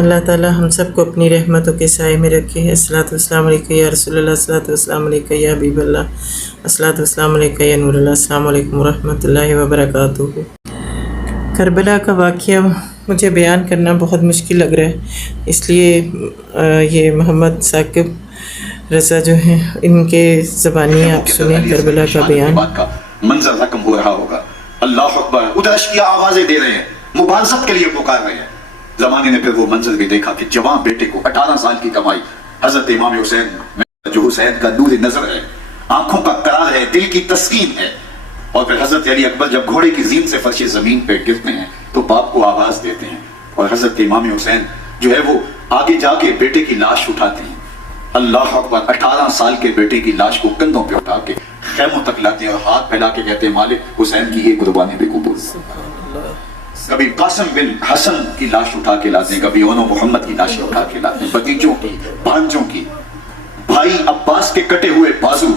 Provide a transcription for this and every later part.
اللہ تعالیٰ ہم سب کو اپنی رحمتوں کے سائے میں رکھے ہے۔ الصلاۃ والسلام علیکہ یا رسول اللہ، الصلاۃ والسلام علیکہ یا حبیب اللہ، الصلاۃ والسلام علیکہ یا نور اللہ۔ السلام علیکم ورحمۃ اللہ وبرکاتہ۔ کربلا کا واقعہ مجھے بیان کرنا بہت مشکل لگ رہا ہے، اس لیے یہ محمد ثاقب رضا جو ہیں ان کے زبانی آپ سنیں کربلا کا بیان۔ منظر رقم ہو رہا ہوگا، اللہ اکبر، ادھر اشقیاء آوازیں دے رہے ہیں، مبارزت کے لیے پکار رہے ہیں۔ زمانے نے پھر وہ منظر بھی دیکھا کہ جوان بیٹے کو 18 سال کی کمائی، حضرت امام حسین جو حسین کا نور نظر ہے، آنکھوں کا قرار ہے، دل کی تسکین ہے، اور پھر حضرت علی اکبر جب گھوڑے کی زین سے فرش زمین پہ گرتے ہیں تو باپ کو آواز دیتے ہیں، اور حضرت امام حسین جو ہے وہ آگے جا کے بیٹے کی لاش اٹھاتے ہیں۔ اللہ اکبر، 18 سال کے بیٹے کی لاش کو کندھوں پہ اٹھا کے خیموں تک لاتے ہیں اور ہاتھ پھیلا کے کہتے ہیں مالک حسین کی یہ قربانی بھی قبول۔ کبھی قاسم بن حسن کی لاش اٹھا کے لاتے ہیں، کبھی اونو محمد کی لاشیں اٹھا کے لاتے ہیں، بتیجوں کی، بھانجوں کی، بھائی عباس کے کٹے ہوئے بازو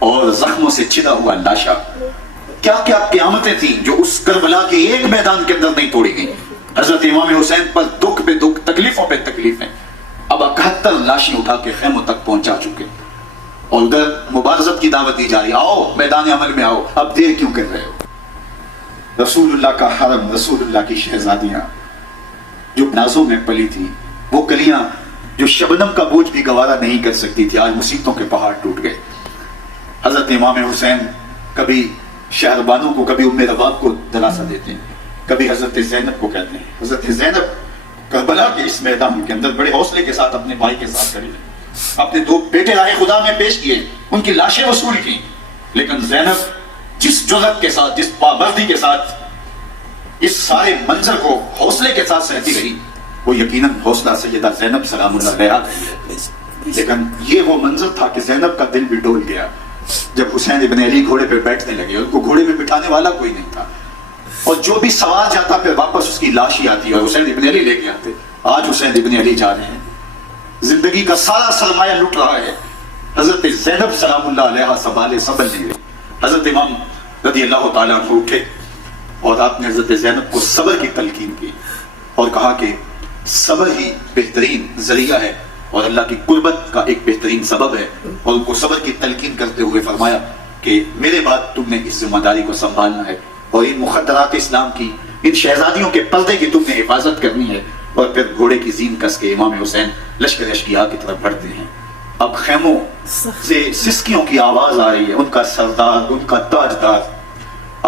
اور زخموں سے چھدا ہوا لاشا۔ کیا کیا قیامتیں تھیں جو اس کربلا کے ایک میدان کے اندر نہیں توڑی گئی۔ حضرت امام حسین پر دکھ پہ دکھ، تکلیفوں پہ تکلیفیں، اب 71 لاشیں اٹھا کے خیموں تک پہنچا چکے، اور ادھر مبارزت کی دعوت دی جا رہی، آؤ میدان عمل میں آؤ، اب دیر کیوں کر رہے ہو۔ رسول اللہ کا حرم، رسول اللہ کی شہزادیاں جو نازوں میں پلی تھی، وہ کلیاں جو شبنم کا بوجھ بھی گوارا نہیں کر سکتی تھی، آج مصیبتوں کے پہاڑ ٹوٹ گئے۔ حضرت امام حسین کبھی شہربانوں کو، کبھی ام رباب کو دلاسا دیتے ہیں، کبھی حضرت زینب کو کہتے ہیں۔ حضرت زینب کربلا کے اس میدان کے اندر بڑے حوصلے کے ساتھ اپنے بھائی کے ساتھ کھڑی رہی، اپنے 2 بیٹے راہ خدا میں پیش کیے، ان کی لاشیں وصول کی، لیکن زینب جس جرأت کے ساتھ، جس پابندی کے ساتھ اس سارے منظر کو حوصلے کے ساتھ سہتی رہی، وہ یقیناً حوصلہ سیدہ زینب سلام اللہ علیہا ہے۔ لیکن یہ وہ منظر تھا کہ زینب کا دل بھی ڈول گیا جب حسین ابن علی گھوڑے پہ بیٹھنے لگے، ان کو گھوڑے پہ بٹھانے والا کوئی نہیں تھا، اور جو بھی سوار جاتا پھر واپس اس کی لاش ہی آتی، اور حسین ابن علی لے کے آتے۔ آج حسین ابن علی جا رہے ہیں، زندگی کا سارا سرمایہ لٹ رہا ہے، حضرت زینب سلام اللہ علیہا سنبھالے سنبھل نہیں رہے۔ حضرت امام رضی اللہ تعالیٰ عنہ اٹھے اور آپ نے حضرت زینب کو صبر کی تلقین کی اور کہا کہ صبر ہی بہترین ذریعہ ہے اور اللہ کی قربت کا ایک بہترین سبب ہے، اور ان کو صبر کی تلقین کرتے ہوئے فرمایا کہ میرے بعد تم نے اس ذمہ داری کو سنبھالنا ہے، اور ان مخدرات اسلام کی، ان شہزادیوں کے پردے کی تم نے حفاظت کرنی ہے۔ اور پھر گھوڑے کی زین کس کے امام حسین لشکر اشقیاء کی طرف بڑھتے ہیں۔ اب خیموں سے سسکیوں کی آواز آ رہی ہے، ان کا سردار، ان کا تاجدار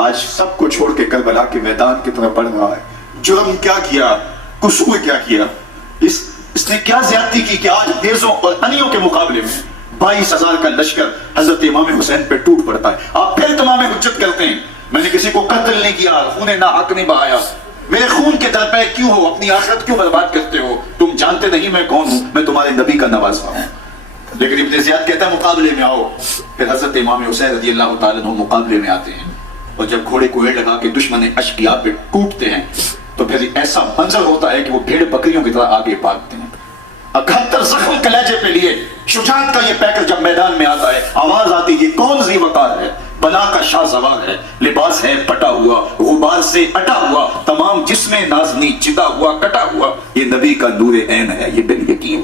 آج سب کو چھوڑ کے کربلا کے میدان کی طرف بڑھ رہا ہے۔ جرم کیا کیا، قصور کیا کیا، اس نے کیا زیادتی کی کہ آج نیزوں اور انیوں کے مقابلے میں 22,000 کا لشکر حضرت امام حسین پہ ٹوٹ پڑتا ہے۔ آپ پھر تمام حجت کرتے ہیں میں نے کسی کو قتل نہیں کیا، خون ناحق نہیں بہایا، میرے خون کے در پہ کیوں ہو، اپنی آخرت کیوں برباد کرتے ہو، تم جانتے نہیں میں کون ہوں، میں تمہارے نبی کا نوازا ہوں۔ لیکن ابن زیاد کہتا ہے مقابلے میں آؤ، پھر حضرت امام حسین رضی اللہ تعالیٰ عنہ مقابلے میں آتے ہیں، اور جب گھوڑے کو ایڑ لگا کے دشمن اشقیاء پہ ٹوٹتے ہیں تو پھر ایسا منظر ہوتا ہے کہ وہ بھیڑ بکریوں کی طرح آگے بھاگتے ہیں۔ 71 زخم کلیجے پہ لیے شجاعت کا یہ پیکر جب میدان میں آتا ہے، آواز آتی ہے کون ذی وقار ہے، بلا کا شاہ سوار ہے، لباس ہے پٹا ہوا، غبار سے اٹا ہوا، تمام جسم نازنی چدا ہوا کٹا ہوا، یہ نبی کا نور عین ہے، یہ بال یقین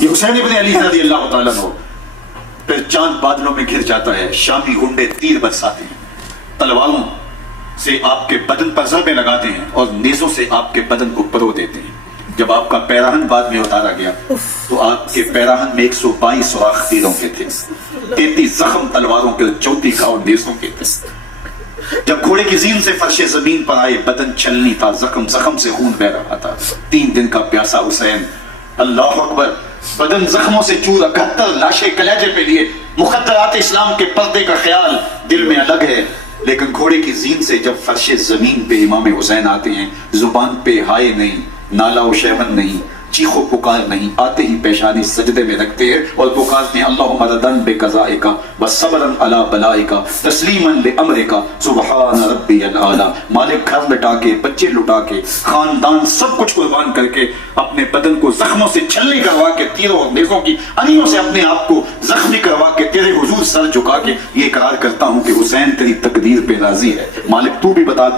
یہ حسین ابن علی رضی اللہ تعالیٰ عنہ۔ پھر چاند بادلوں میں گھر جاتا ہے، شامی گنڈے تیر برساتے ہیں، تلواروں سے آپ کے بدن پر ضربیں لگاتے ہیں اور نیزوں سے آپ کے بدن کو پرو دیتے ہیں۔ جب آپ کا پیراہن بعد میں اتارا گیا تو آپ کے پیراہن میں 122 سوراخ تیروں کے تھے، 33 زخم تلواروں کے، 34 گھاؤ نیزوں کے تھے۔ جب گھوڑے کی زین سے فرش زمین پر آئے، بدن چھلنی تھا، زخم سے خون بہ رہا تھا، 3 دن کا پیاسا حسین، اللہ اکبر، بدن زخموں سے چور، 71 لاشیں کلیجے پہ لیے، مخدرات اسلام کے پردے کا خیال دل میں الگ ہے، لیکن گھوڑے کی زین سے جب فرش زمین پہ امام حسین آتے ہیں، زبان پہ ہائے نہیں، نالا و شیون نہیں، چیخ و پکار نہیں، آتے ہی پیشانی سجدے میں رکھتے ہیں اور پکارتے ہیں اللہم ردن بے قضائکا و صبرن علی بلائکا تسلیمن لے امرکا سبحان ربی العالی۔ مالک گھر لٹا کے، بچے لٹا کے، خاندان سب کچھ قربان کر کے، اپنے بدن کو زخموں سے چھلنی کروا کے، تیروں اور نیزوں کی انیوں سے اپنے آپ کو زخمی کروا کے، تیرے حضور سر جھکا کے یہ اقرار کرتا ہوں کہ حسین تیری تقدیر پہ راضی ہے۔ مالک تو بھی بتا،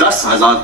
10,000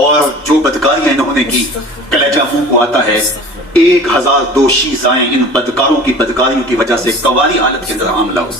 اور جو بدکاریاں انہوں نے کی کلیجہ منہ کو آتا ہے 1002 شیزائیں ان بدکاروں کی بدکاریوں کی وجہ سے کواری حالت کے اندر حاملہ ہو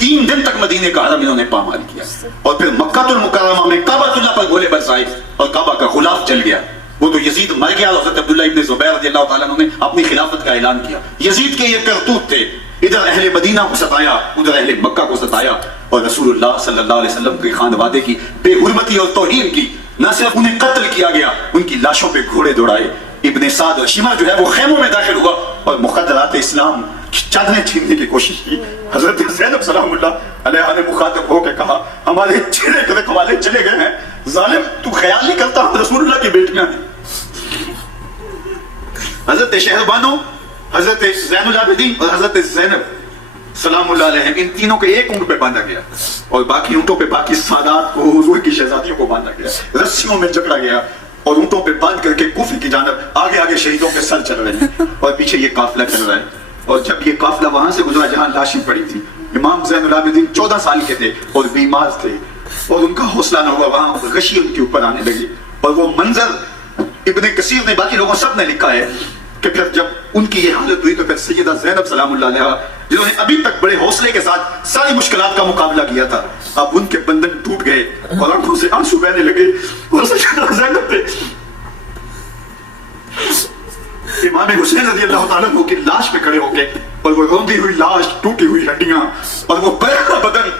3 دن تک مدینے کا حرم انہوں نے پامال کیا اور پھر مکہ المکرمہ میں کعبۃ اللہ پر گولے برسائے اور کعبہ کا غلاف جل گیا. وہ تو یزید مر گیا اور حضرت عبداللہ ابن زبیر رضی اللہ تعالیٰ عنہ نے اپنی خلافت کا اعلان کیا. یزید کے یہ کرتوت تھے ادھر اہل مدینہ کو ستایا ادھر اہل مکہ کو ستایا اور رسول اللہ صلی اللہ علیہ وسلم کے خاندوادے کی بے حرمتی اور توہین کی. نہ صرف انہیں قتل کیا گیا ان کی لاشوں پہ گھوڑے دوڑائے. ابن سعد شمر جو ہے وہ خیموں میں داخل ہوا اور مخدرات اسلام چادریں چھیننے کی کوشش کی. حضرت زینب سلام اللہ علیہ نے مخاطب ہو کے کہا ہمارے چہرے قدر والے چلے گئے ہیں ظالم تو خیال نہیں کرتا ہم رسول اللہ کی بیٹیاں ہیں. حضرت شہربانو حضرت زین العابدین اور حضرت زینب سلام اللہ علیہ ان تینوں کے ایک اونٹ پہ باندھا گیا اور باقی اونٹوں پہ باقی سادات کو حضور کی شہزادیوں کو باندھا گیا رسیوں میں جکڑا گیا اور اونٹوں پہ باندھ کر کے کوفے کی جانب آگے آگے شہیدوں کے سر چل رہے ہیں اور پیچھے یہ قافلہ چل رہا ہے. اور جب یہ قافلہ وہاں سے گزرا جہاں لاشیں پڑی تھی امام زین العابدین 14 سال کے تھے اور بیمار تھے اور ان کا حوصلہ نہ ہوا وہاں غشی ان کے اوپر آنے لگی اور وہ منظر ابن کثیر نے باقی لوگوں سب نے لکھا ہے کہ پھر جب ان کی یہ حالت ہوئی تو پھر سیدہ زینب سلام اللہ علیہ جنہوں نے ابھی تک بڑے حوصلے کے ساتھ ساری مشکلات کا مقابلہ کیا تھا اب ان کے بندن ٹوٹ گئے اور آنکھوں سے آنسو بہنے لگے اور سیدہ زینب پہ امام حسین رضی اللہ تعالیٰ عنہ کی لاش پہ کھڑے ہو کے اور وہ روندی ہوئی لاش ٹوٹی ہوئی ہڈیاں اور وہ بیٹھا بدن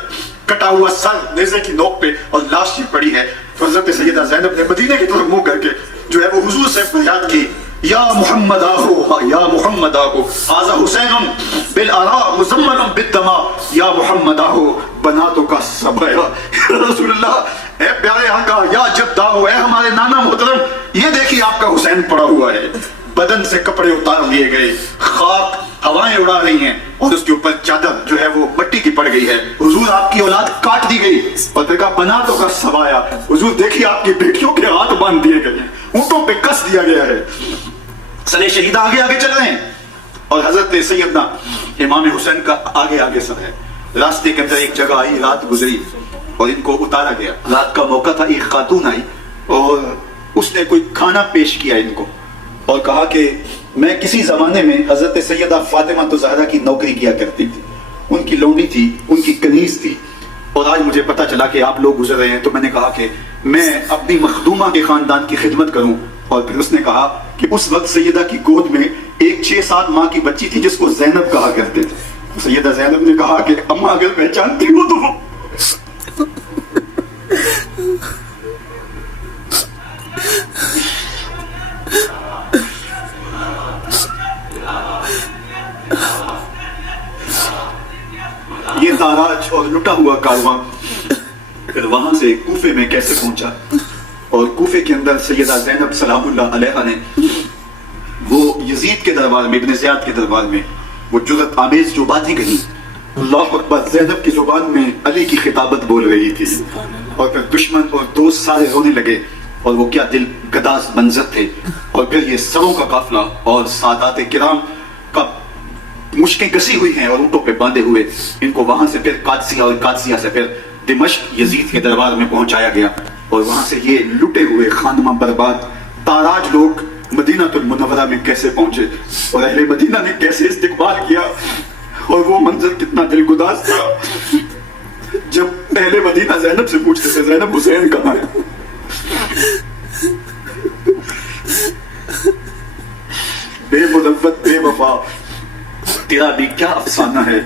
کٹا ہوا سر نیزے کی نوک پہ اور لاش کی پڑی ہے. حضرت سیدہ زینب نے مدینے کی طرف منہ کر کے جو ہے وہ حضور سے فریاد کی یا محمد آہو یا محمد آہو آزا حسین بالآراء مزمن بالدماء یا محمد آہو بناتوں کا سبایا. رسول اللہ اے پیارے آقا یا جداؤ اے ہمارے نانا محترم یہ دیکھیے آپ کا حسین پڑا ہوا ہے بدن سے کپڑے اتار لیے گئے خاک ہوائیں اڑا رہی ہیں اور اس کے اوپر چادر جو ہے وہ مٹی کی پڑ گئی ہے. حضور آپ کی اولاد کاٹ دی گئی اور پھر کہا بناتوں کا سبایا. حضور دیکھیے آپ کی بیٹیوں کے ہاتھ باندھ دیے گئے ہیں اونٹوں پہ کس دیا گیا ہے. سرے شہیدہ آگے آگے چل رہے ہیں اور حضرت سیدنا امام حسین کا آگے آگے سر ہے. راستے کے اندر ایک جگہ آئی رات گزری اور ان کو اتارا گیا. رات کا موقع تھا ایک خاتون آئی اور اس نے کوئی کھانا پیش کیا ان کو اور کہا کہ میں کسی زمانے میں حضرت سیدہ فاطمہ زہرا کی نوکری کیا کرتی تھی ان کی لونڈی تھی ان کی کنیز تھی اور آج مجھے پتا چلا کہ آپ لوگ گزر رہے ہیں تو میں نے کہا کہ میں اپنی مخدومہ کے خاندان کی خدمت کروں. اور پھر اس نے کہا کہ اس وقت سیدہ کی گود میں ایک 6-7 ماہ کی بچی تھی جس کو زینب کہا کرتے تھے. سیدہ زینب نے کہا کہ اماں اگر پہچانتی ہو تو وہ یہ تاراج اور لٹا ہوا کارواں پھر وہاں سے کوفے میں کیسے پہنچا اور کوفے کے اندر سیدہ زینب سلام اللہ علیہ نے وہ یزید کے دربار میں ابن زیاد کے دربار میں وہ جرأت آمیز جو باتیں کہیں اللہ اکبر. زینب کی زبان میں علی کی خطابت بول رہی تھی اور پھر دشمن اور دوست سارے رونے لگے اور وہ کیا دل گداز منظر تھے. اور پھر یہ سروں کا قافلہ اور سادات کرام کا مشکیں کسی ہوئی ہیں اور اونٹوں پہ باندھے ہوئے ان کو وہاں سے پھر قادسیہ اور قادسیہ سے پھر دمشق یزید کے دربار میں پہنچایا گیا اور وہاں سے یہ لٹے ہوئے خانمہ برباد تاراج لوگ مدینہ المنورہ میں کیسے پہنچے اور اہل مدینہ نے کیسے استقبال کیا اور وہ منظر کتنا دلگداز تھا جب اہل مدینہ زینب سے پوچھتے تھے زینب حسین کہاں ہے. بے مدوت بے وفا تیرا بھی کیا افسانہ ہے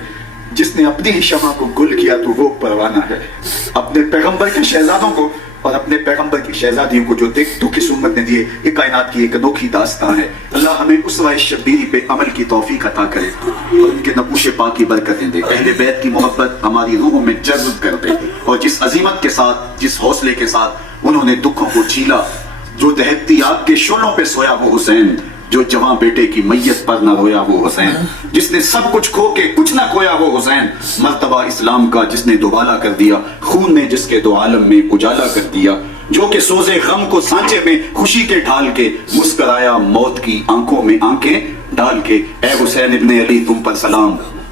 جس نے اپنی ہی شمع کو گل کیا تو وہ پروانہ ہے. اپنے پیغمبر کے شہزادوں کو اور اپنے پیغمبر کی شہزادیوں کو جو دیکھ تو کس امت نے دیے یہ کائنات کی ایک انوکھی داستان ہے. اللہ ہمیں اسوہ شبیری پہ عمل کی توفیق عطا کرے اور ان کے نقوش پاک کی برکتیں دے. اہل بیت کی محبت ہماری روحوں میں جذب کر دے اور جس عظیمت کے ساتھ جس حوصلے کے ساتھ انہوں نے دکھوں کو جھیلا جو دہتی آگ کے شعلوں پہ سویا وہ حسین جو جوان بیٹے کی میت پر نہ رویا وہ حسین جس نے سب کچھ کھو کے کچھ نہ کھویا وہ حسین مرتبہ اسلام کا جس نے دوبالا کر دیا خون نے جس کے دو عالم میں اجالا کر دیا جو کہ سوزے غم کو سانچے میں خوشی کے ڈھال کے مسکرایا موت کی آنکھوں میں آنکھیں ڈال کے. اے حسین ابن علی تم پر سلام